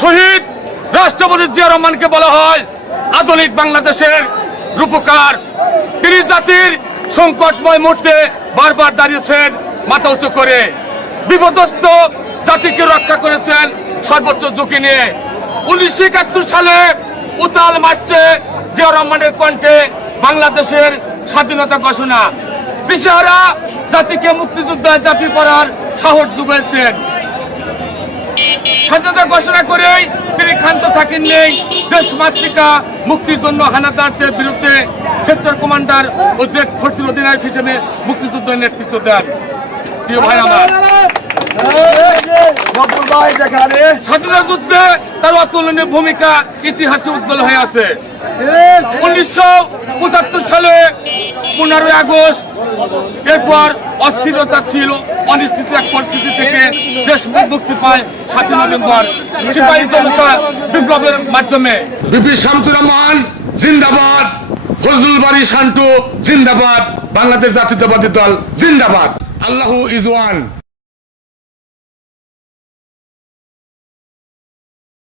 শহীদ রাষ্ট্রপতি জিয়া রহমানকে বলা হয় আধুনিক বাংলাদেশের রূপকার। তিনি জাতির সংকটময় মুহূর্তে বারবার দাঁড়িয়েছেন মাথা উঁচু করে, বিপদস্ত জাতিকে রক্ষা করেছেন সর্বোচ্চ ঝুঁকি নিয়ে। 1971 সালে উতাল মার্চে জিয়া রহমানের কণ্ঠে বাংলাদেশের স্বাধীনতা ঘোষণা, দিশেহারা জাতিকে মুক্তিযোদ্ধায় ঝাঁপিয়ে পড়ার সাহস জুগিয়েছেন। স্বাধীনতা ঘোষণা করেই তিনি ক্ষান্ত থাকেননি। দেশমাতৃকা মুক্তির জন্য হানাদারদের বিরুদ্ধে সেক্টর কমান্ডার ও জেড ফোর্সের অধিনায়ক হিসেবে মুক্তিযুদ্ধের নেতৃত্ব দেন। প্রিয় ভাই আমার, স্বাধীনতা যুদ্ধে তার অতুলনীয় ভূমিকা ইতিহাসে উজ্জ্বল হয়ে আছে। 1975 সালে 15 আগস্ট, এরপর অস্থিরতা ছিল, অনিশ্চিত এক পরিস্থিতি থেকে দেশ মুক্তি পায় 7 নভেম্বর সিপাহী জনতা বিপ্লবের মাধ্যমে। বিপি শামসুর রহমান জিন্দাবাদ, ফজলুল বারী শান্টু জিন্দাবাদ, বাংলাদেশ জাতীয়তাবাদী দল জিন্দাবাদ। আল্লাহু ইজ ওয়ান।